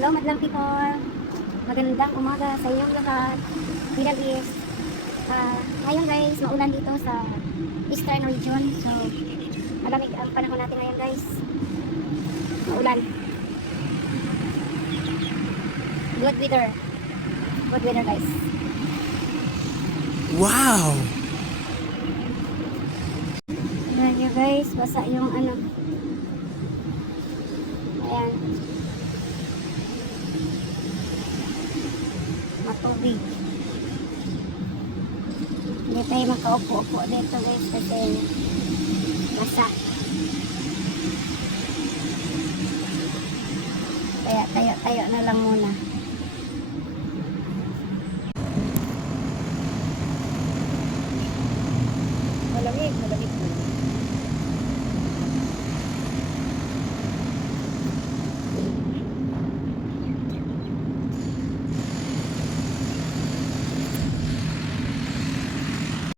Hello, madlang people. Magandang umaga sa inyong lahat. Middle East. Ngayon guys, maulan dito sa Eastern region. So, malamig ang panahon natin ngayon guys. Maulan. Good weather. Good weather guys. Wow! Ayan nyo guys, basa yung ano. Ayan. Matubig. Hindi tayo makaupo-upo dito guys kasi basa. Kaya tayo na lang muna.